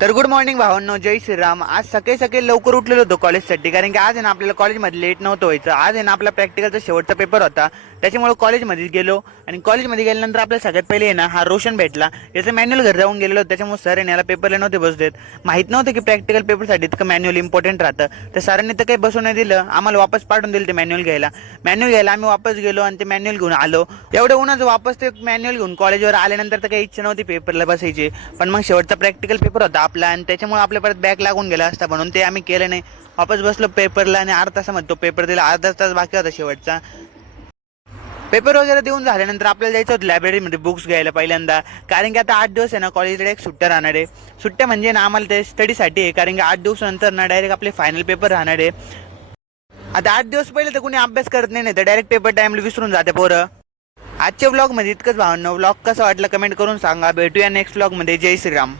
तर good morning भावांनो, जय श्रीराम। आज सकाळी सकाळी लवकर उठलेलो होतो कॉलेजसाठी, कारण की आज आहे ना आपल्याला कॉलेजमध्ये लेट नव्हतं व्हायचं। आज आहे ना आपला प्रॅक्टिकलचा शेवटचा पेपर होता, त्याच्यामुळे कॉलेजमध्ये गेलो आणि कॉलेजमध्ये गेल्यानंतर आपल्याला सगळ्यात पहिले आहे ना हा रोशन भेटला। याचं मॅन्युअल घरी जाऊन गेलेलो, त्याच्यामुळे सर याला पेपरला नव्हते बसू देत। माहीत नव्हतं की प्रॅक्टिकल पेपरसाठी इतकं मॅन्युअल इम्पॉर्टंट राहतं। तर सरांनी तर काही बसवून नाही दिलं, आम्हाला वापस पाठवून दिलं ते मॅन्युअल घ्यायला। आम्ही वापस गेलो आणि ते मॅन्युअल घेऊन आलो। एवढं उन्हाचं वापस ते मॅन्युअल घेऊन कॉलेजवर आल्यानंतर तर काही इच्छा नव्हती पेपरला बसायची, पण मग शेवटचा प्रॅक्टिकल पेपर होता आपला आणि त्याच्यामुळे आपल्या परत बॅक लागून गेला असता, म्हणून ते आम्ही केलं नाही। वापस बसलो पेपरला आणि अर्धा तासामध्ये तो पेपर दिला। अर्धा तास बाकी होता शेवटचा पेपर वगैरे देऊन झाल्यानंतर आपल्याला जायचं होतं लायब्ररीमध्ये बुक्स घ्यायला पहिल्यांदा, कारण की आता 8 दिवस आहे ना कॉलेजला एक सुट्ट्या राहणार आहे। सुट्ट्या म्हणजे ना आम्हाला ते स्टडीसाठी आहे, कारण की 8 दिवसानंतर ना डायरेक्ट आपले फायनल पेपर राहणार आहे। आता 8 दिवस पहिले तर कोणी अभ्यास करत नाही, तर डायरेक्ट पेपर टाइमला विसरून जाते पोरं। आजच्या ब्लॉगमध्ये इतकंच भावांनो। ब्लॉग कसा वाटला कमेंट करून सांगा। भेटूया नेक्स्ट ब्लॉगमध्ये। जय श्रीराम।